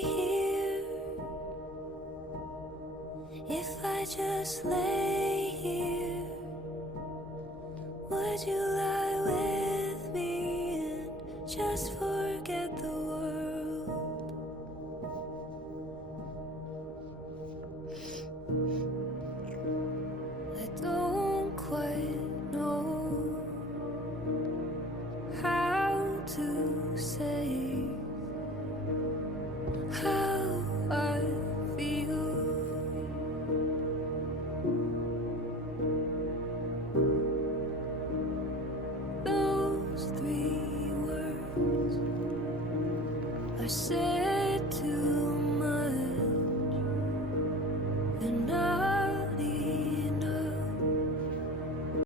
here? If I just lay here, would you lie with me and just forget the world? I don't quite know how to say how I feel. Those three words are